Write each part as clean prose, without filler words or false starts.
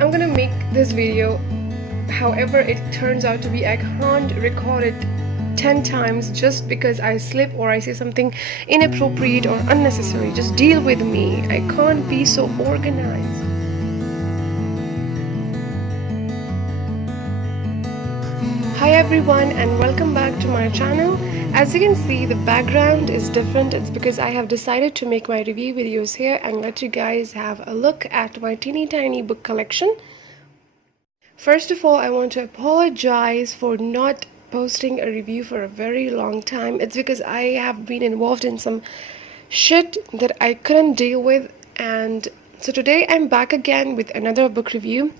I'm gonna make this video however it turns out to be. I can't record it 10 times just because I slip or I say something inappropriate or unnecessary. Just deal with me. I can't be so organized. Hi everyone and welcome back to my channel. As you can see, the background is different. It's because I have decided to make my review videos here and let you guys have a look at my teeny tiny book collection. First of all, I want to apologize for not posting a review for a very long time. It's because I have been involved in some shit that I couldn't deal with, and so today I'm back again with another book review.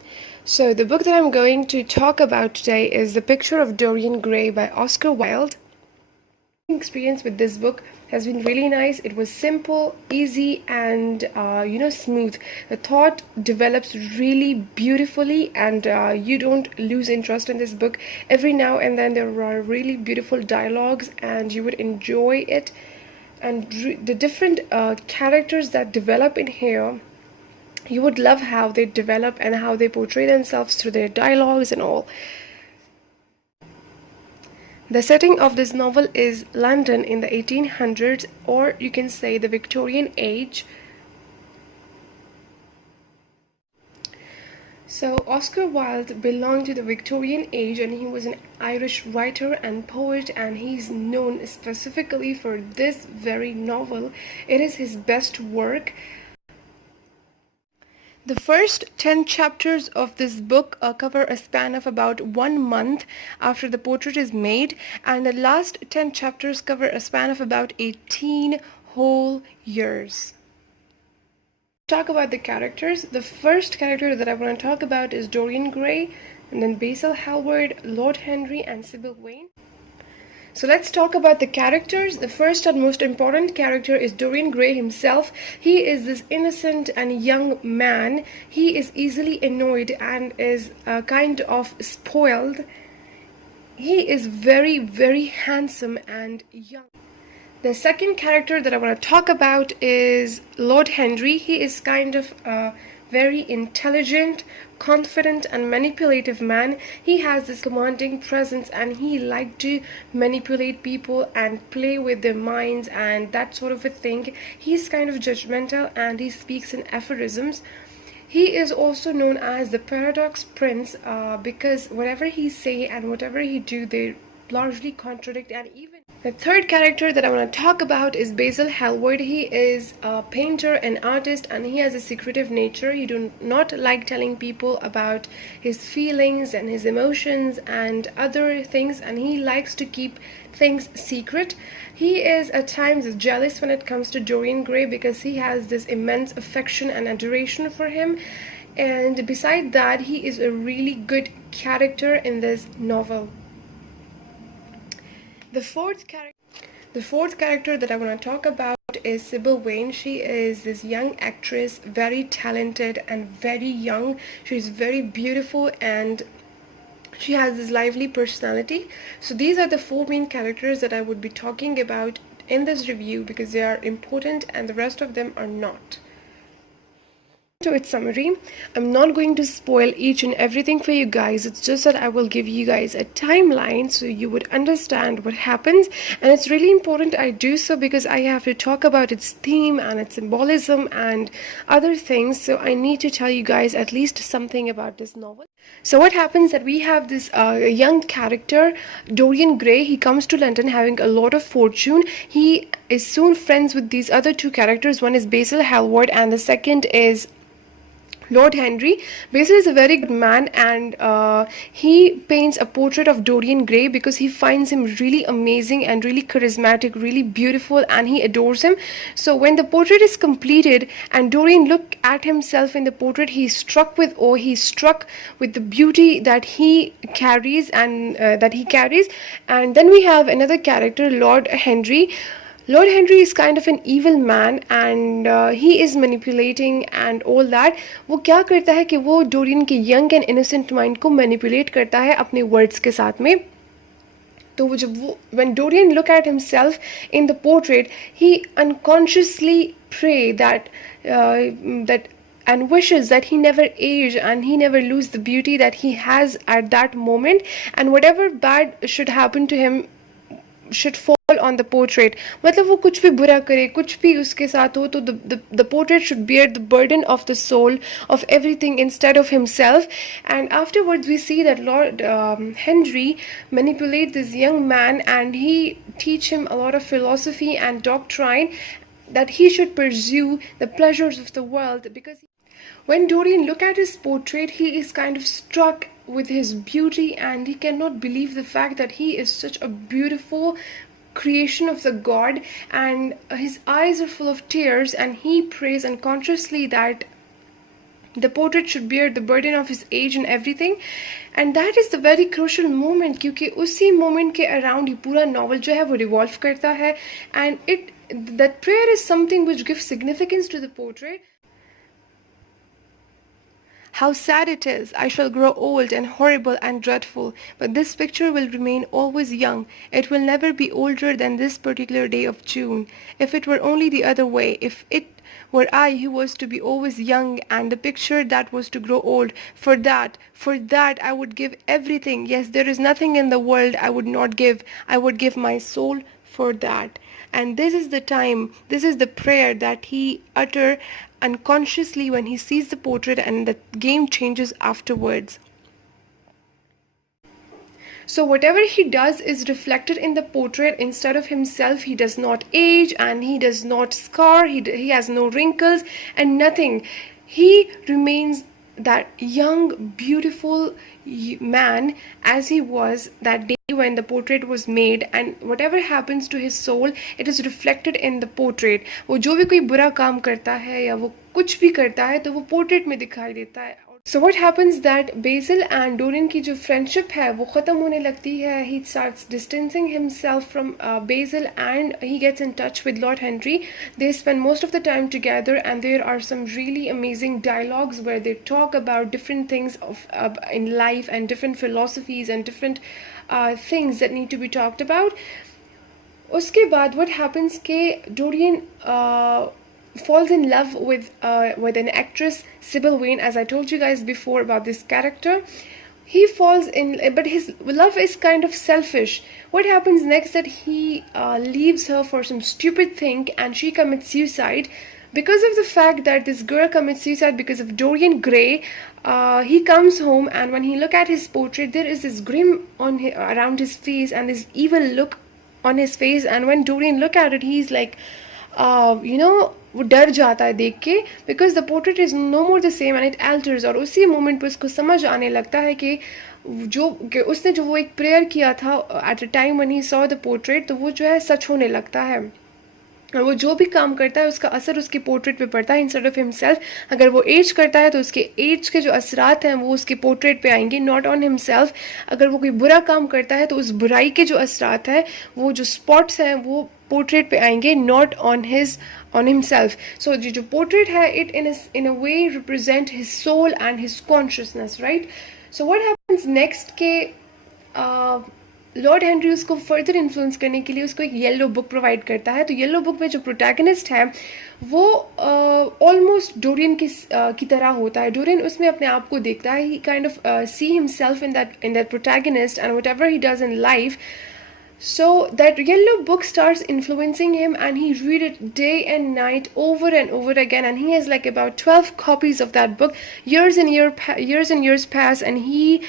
So the book that I'm going to talk about today is The Picture of Dorian Gray by Oscar Wilde. Experience with this book has been really nice. It was simple, easy, and smooth. The thought develops really beautifully, and you don't lose interest in this book. Every now and then there are really beautiful dialogues and you would enjoy it, and the different characters that develop in here, you would love how they develop and how they portray themselves through their dialogues and all. The setting of this novel is London in the 1800s, or you can say the Victorian age. So Oscar Wilde belonged to the Victorian age, and he was an Irish writer and poet, and he's known specifically for this very novel. It is his best work. The first 10 chapters of this book cover a span of about 1 month after the portrait is made, and the last 10 chapters cover a span of about 18 whole years. Talk about the characters. The first character that I want to talk about is Dorian Gray, and then Basil Hallward, Lord Henry, and Sibyl. So let's talk about the characters. The first and most important character is Dorian Gray himself. He is this innocent and young man. He is easily annoyed and is kind of spoiled. He is very, very handsome and young. The second character that I want to talk about is Lord Henry. He is kind of very intelligent, confident, and manipulative man. He has this commanding presence, and he likes to manipulate people and play with their minds and that sort of a thing. He's kind of judgmental, and he speaks in aphorisms. He is also known as the Paradox Prince because whatever he say and whatever he do, they largely contradict. And even the third character that I want to talk about is Basil Hallward. He is a painter and artist, and he has a secretive nature. He do not like telling people about his feelings and his emotions and other things, and he likes to keep things secret. He is at times jealous when it comes to Dorian Gray because he has this immense affection and adoration for him. And beside that, he is a really good character in this novel. The fourth character that I want to talk about is Sibyl. She is this young actress, very talented and very young. She is very beautiful and she has this lively personality. So these are the four main characters that I would be talking about in this review because they are important and the rest of them are not. To its summary, I'm not going to spoil each and everything for you guys. It's just that I will give you guys a timeline so you would understand what happens, and it's really important I do so because I have to talk about its theme and its symbolism and other things. So I need to tell you guys at least something about this novel. So what happens that we have this young character, Dorian Gray. He comes to London having a lot of fortune. He is soon friends with these other two characters. One is Basil Hallward and the second is Lord Henry. Basil is a very good man, and he paints a portrait of Dorian Gray because he finds him really amazing and really charismatic, really beautiful, and he adores him. So when the portrait is completed and Dorian looked at himself in the portrait, he's struck with awe. He's struck with the beauty that he carries and and then we have another character, Lord Henry. Lord Henry is kind of an evil man and he is manipulating and all that. वो क्या करता है कि वो Dorian के young and innocent mind को manipulate करता है अपने words के साथ में. तो वो जब वो when Dorian look at himself in the portrait, he unconsciously pray that and wishes that he never age and he never lose the beauty that he has at that moment, and whatever bad should happen to him should fall on the portrait. मतलब वो कुछ भी बुरा करे, कुछ भी उसके साथ हो, तो the portrait should bear the burden of the soul of everything instead of himself. And afterwards we see that Lord Henry manipulate this young man, and he teach him a lot of philosophy and doctrine that he should pursue the pleasures of the world, because when Dorian look at his portrait, he is kind of struck with his beauty, and he cannot believe the fact that he is such a beautiful creation of the god, and his eyes are full of tears, and he prays unconsciously that the portrait should bear the burden of his age and everything. And that is the very crucial moment, क्योंकि उसी moment के around ये पूरा novel जो है वो revolve करता है, and that prayer is something which gives significance to the portrait. How sad it is! I shall grow old and horrible and dreadful, but this picture will remain always young. It will never be older than this particular day of June. If it were only the other way, if it were I who was to be always young and the picture that was to grow old, for that I would give everything. Yes, there is nothing in the world I would not give. I would give my soul for that. And this is the time, this is the prayer that he utter unconsciously when he sees the portrait, and the game changes afterwards. So whatever he does is reflected in the portrait. Instead of himself, he does not age and he does not scar, he has no wrinkles and nothing. He remains that young, beautiful man as he was that day when the portrait was made, and whatever happens to his soul, it is reflected in the portrait. वो जो भी कोई बुरा काम करता है या वो कुछ भी करता है तो वो portrait में दिखाई देता है. So what happens that Basil and Dorian की जो friendship है वो ख़त्म होने लगती है. He starts distancing himself from Basil, and he gets in touch with Lord Henry. They spend most of the time together, and there are some really amazing dialogues where they talk about different things of in life and different philosophies and different things that need to be talked about. उसके बाद what happens कि Dorian falls in love with an actress, Sibyl Wayne, as I told you guys before about this character. He falls in, but his love is kind of selfish. What happens next that he leaves her for some stupid thing, and she commits suicide. Because of the fact that this girl commits suicide because of Dorian Gray, he comes home, and when he look at his portrait, there is this grin around his face and this evil look on his face. And when Dorian look at it, he's like, वो डर जाता है देख के, because the portrait is no more the same and it alters. और उसी moment पे उसको समझ आने लगता है कि उसने जो वो एक prayer किया था at a time when he saw the portrait, तो वो जो है सच होने लगता है, और वो जो भी काम करता है उसका असर उसके पोर्ट्रेट पे पड़ता है इंस्टेड ऑफ हिमसेल्फ. अगर वो एज करता है तो उसके एज के जो असरात हैं वो उसके पोर्ट्रेट पे आएंगे, नॉट ऑन हिमसेल्फ. अगर वो कोई बुरा काम करता है तो उस बुराई के जो असरात हैं, वो जो स्पॉट्स हैं, वो पोर्ट्रेट पे आएंगे, नॉट ऑन हिमसेल्फ. सो जो पोर्ट्रेट है, it in a way represent his soul and his consciousness, right. So what happens next के लॉर्ड हेनरी उसको फर्दर इन्फ्लुएंस करने के लिए उसको एक येलो बुक प्रोवाइड करता है. तो येलो बुक में जो प्रोटैगनिस्ट है वो ऑलमोस्ट डोरियन की तरह होता है. डोरियन उसमें अपने आप को देखता है. He kind of see himself in that protagonist and whatever he does in life. So that yellow book starts influencing him, and he read it day and night over and over again, and he has like about 12 copies of that book. Years and years pass, and he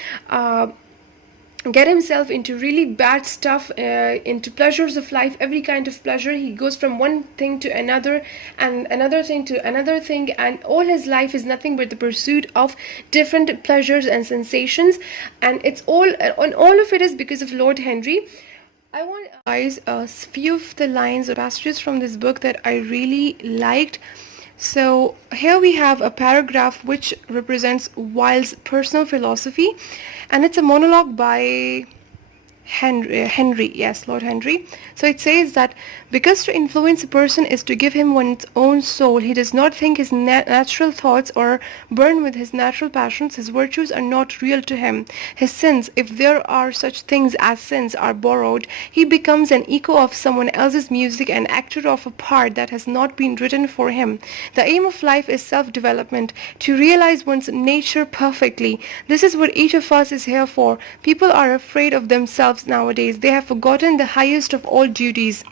get himself into really bad stuff, into pleasures of life, every kind of pleasure. He goes from one thing to another and another thing to another thing, and all his life is nothing but the pursuit of different pleasures and sensations, and it's all of it is because of Lord Henry. I want guys a few of the lines or passages from this book that I really liked. So here we have a paragraph which represents Wilde's personal philosophy, and it's a monologue by Henry, yes, Lord Henry. So it says that because to influence a person is to give him one's own soul, he does not think his natural thoughts or burn with his natural passions, his virtues are not real to him. His sins, if there are such things as sins, are borrowed. He becomes an echo of someone else's music, an actor of a part that has not been written for him. The aim of life is self-development, to realize one's nature perfectly. This is what each of us is here for. People are afraid of themselves nowadays. They have forgotten the highest of all duties,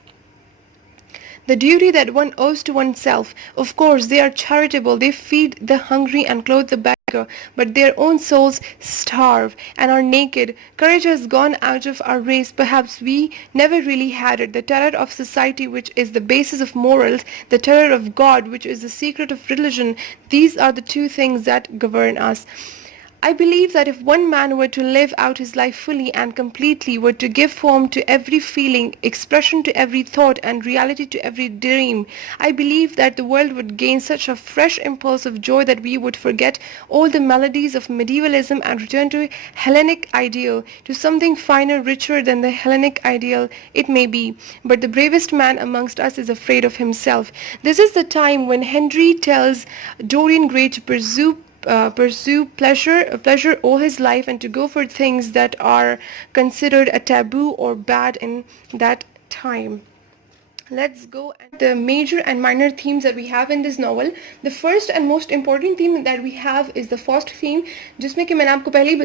the duty that one owes to oneself. Of course, they are charitable, they feed the hungry and clothe the beggar, but their own souls starve and are naked. Courage has gone out of our race. Perhaps we never really had it. The terror of society, which is the basis of morals, the terror of God, which is the secret of religion, these are the two things that govern us. I believe that if one man were to live out his life fully and completely, were to give form to every feeling, expression to every thought, and reality to every dream, I believe that the world would gain such a fresh impulse of joy that we would forget all the melodies of medievalism and return to Hellenic ideal, to something finer, richer than the Hellenic ideal it may be. But the bravest man amongst us is afraid of himself. This is the time when Henry tells Dorian Gray to pursue pleasure all his life, and to go for things that are considered a taboo or bad in that time. Let's go at the major and minor themes that we have in this novel. The first and most important theme that we have is the Faust theme, जिसमें कि मैंने आपको पहले ही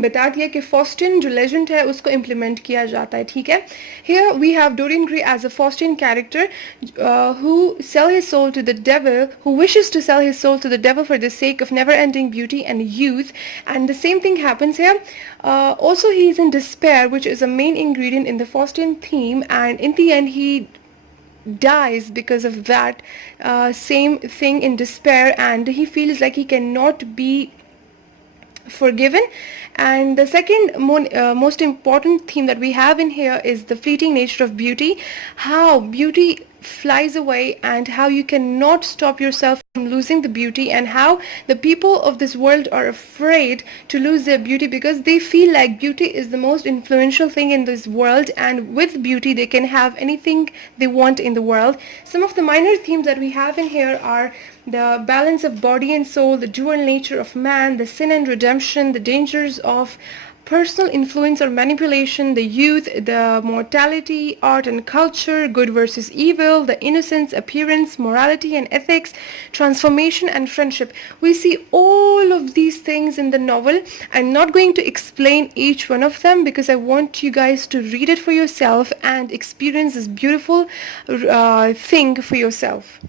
बता दिया कि Faustian जो legend है उसको implement किया जाता है, ठीक है? Here we have Dorian Gray as a Faustian character who sell his soul to the devil, who wishes to sell his soul to the devil for the sake of never-ending beauty and youth, and the same thing happens here. Also, he is in despair, which is a main ingredient in the Faustian theme, and in the end he dies because of that same thing, in despair, and he feels like he cannot be forgiven. And the second most important theme that we have in here is the fleeting nature of beauty, how beauty flies away and how you cannot stop yourself from losing the beauty, and how the people of this world are afraid to lose their beauty because they feel like beauty is the most influential thing in this world, and with beauty they can have anything they want in the world. Some of the minor themes that we have in here are the balance of body and soul, the dual nature of man, the sin and redemption, the dangers of personal influence or manipulation, the youth, the mortality, art and culture, good versus evil, the innocence, appearance, morality and ethics, transformation and friendship. We see all of these things in the novel. I'm not going to explain each one of them because I want you guys to read it for yourself and experience this beautiful thing for yourself.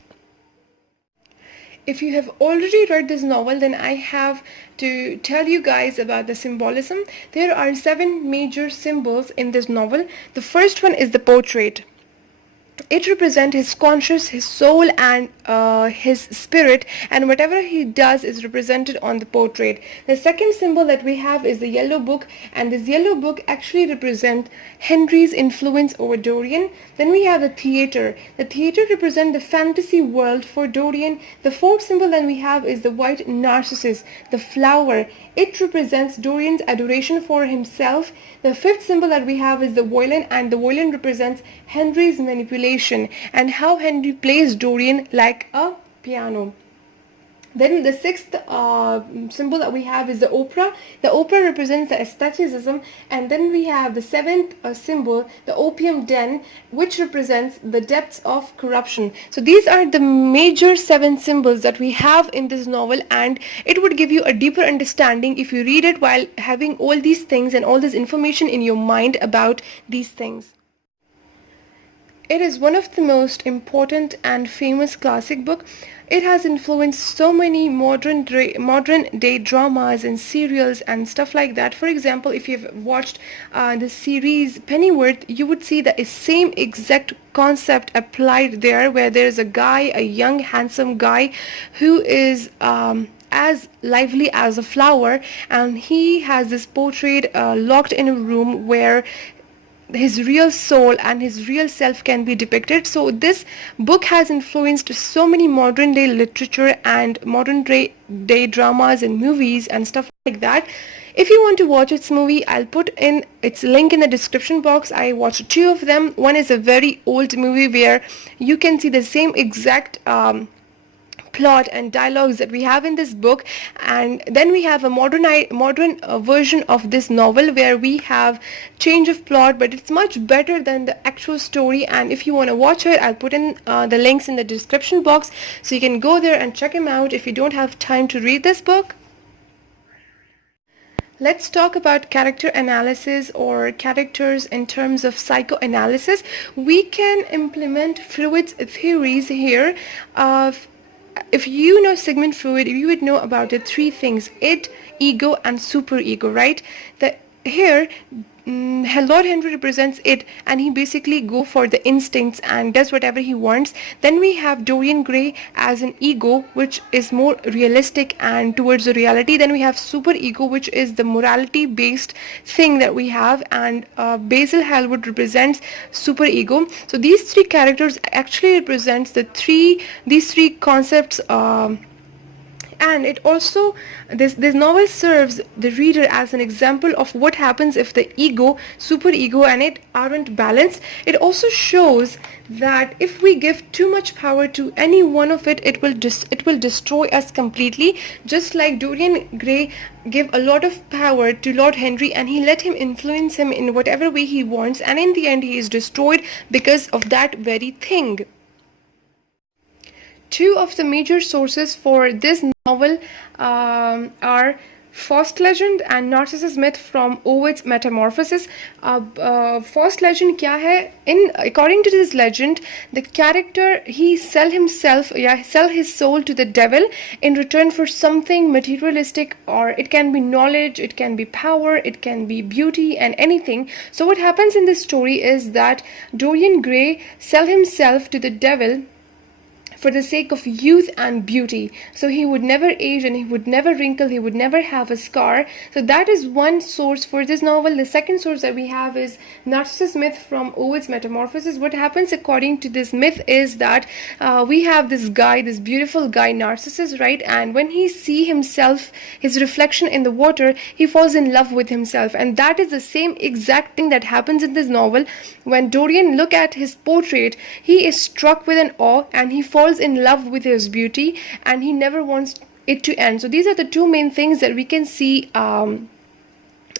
If you have already read this novel, then I have to tell you guys about the symbolism. There are 7 major symbols in this novel. The first one is the portrait. It represents his conscious, his soul and his spirit, and whatever he does is represented on the portrait. The second symbol that we have is the yellow book, and this yellow book actually represents Henry's influence over Dorian. Then we have the theater. The theater represents the fantasy world for Dorian. The fourth symbol that we have is the white narcissus, the flower. It represents Dorian's adoration for himself. The fifth symbol that we have is the violin, and the violin represents Henry's manipulation and how Henry plays Dorian like a piano. Then the sixth symbol that we have is the opera. The opera represents the aestheticism, and then we have the seventh symbol, the opium den, which represents the depths of corruption. So these are the major 7 symbols that we have in this novel, and it would give you a deeper understanding if you read it while having all these things and all this information in your mind about these things. It is one of the most important and famous classic book. It has influenced so many modern day dramas and serials and stuff like that. For example, if you've watched the series Pennyworth, you would see the same exact concept applied there, where there's a guy, a young handsome guy who is as lively as a flower, and he has this portrait locked in a room where his real soul and his real self can be depicted. So this book has influenced so many modern day literature and modern day dramas and movies and stuff like that. If you want to watch its movie, I'll put in its link in the description box. I watched two of them. One is a very old movie where you can see the same exact plot and dialogues that we have in this book, and then we have a modern version of this novel where we have change of plot, but it's much better than the actual story. And if you want to watch it, I'll put in the links in the description box, so you can go there and check them out if you don't have time to read this book. Let's talk about character analysis or characters in terms of psychoanalysis. We can implement Freud's theories here. If you know Sigmund Freud, you would know about the three things: id, ego, and superego, right? Here, Lord Henry represents it, and he basically go for the instincts and does whatever he wants. Then we have Dorian Gray as an ego, which is more realistic and towards the reality. Then we have superego, which is the morality based thing that we have, and Basil Hallward represents superego. So these three characters actually represents these three concepts. And it also, this novel serves the reader as an example of what happens if the ego, superego, and it aren't balanced. It also shows that if we give too much power to any one of it, it will destroy us completely. Just like Dorian Gray gave a lot of power to Lord Henry, and he let him influence him in whatever way he wants, and in the end he is destroyed because of that very thing. Two of the major sources for this novel are Faust legend and Narcissus myth from Ovid's Metamorphosis. Faust legend kya hai? According to this legend, the character, he sell his soul to the devil in return for something materialistic, or it can be knowledge, it can be power, it can be beauty, and anything. So what happens in this story is that Dorian Gray sell himself to the devil for the sake of youth and beauty. So he would never age, and he would never wrinkle, he would never have a scar. So that is one source for this novel. The second source that we have is Narcissus myth from Ovid's Metamorphosis. What happens according to this myth is that we have this guy, this beautiful guy Narcissus, right? And when he see himself, his reflection in the water, he falls in love with himself. And that is the same exact thing that happens in this novel. When Dorian look at his portrait, he is struck with an awe, and he falls in love with his beauty, and he never wants it to end. So these are the two main things that we can see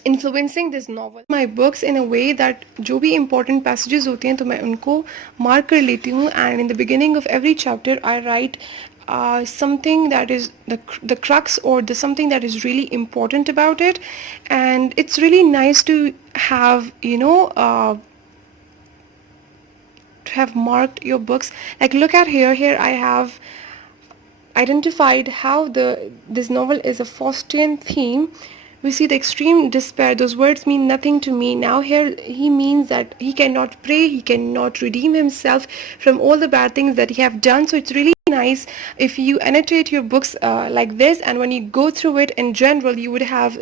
influencing this novel. My books in a way that जो भी important passages होते हैं तो मैं उनको mark कर लेती हूँ, and in the beginning of every chapter I write something that is the crux, or the something that is really important about it. And it's really nice to have marked your books. Like, look at here I have identified how this novel is a Faustian theme. We see the extreme despair. Those words mean nothing to me. Now here he means that he cannot pray, he cannot redeem himself from all the bad things that he have done. So it's really nice if you annotate your books like this, and when you go through it in general, you would have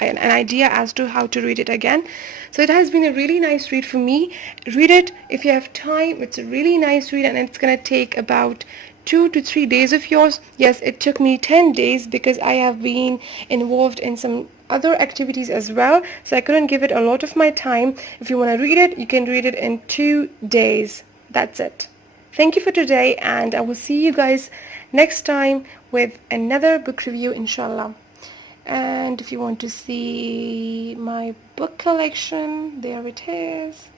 an idea as to how to read it again. So it has been a really nice read for me. Read it if you have time. It's a really nice read, and it's gonna take about 2 to 3 days of yours. Yes, it took me 10 days because I have been involved in some other activities as well, so I couldn't give it a lot of my time. If you want to read it, you can read it in 2 days. That's it. Thank you for today, and I will see you guys next time with another book review, inshallah. And if you want to see my book collection, there it is.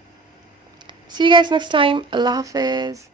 See you guys next time. Allah Hafiz.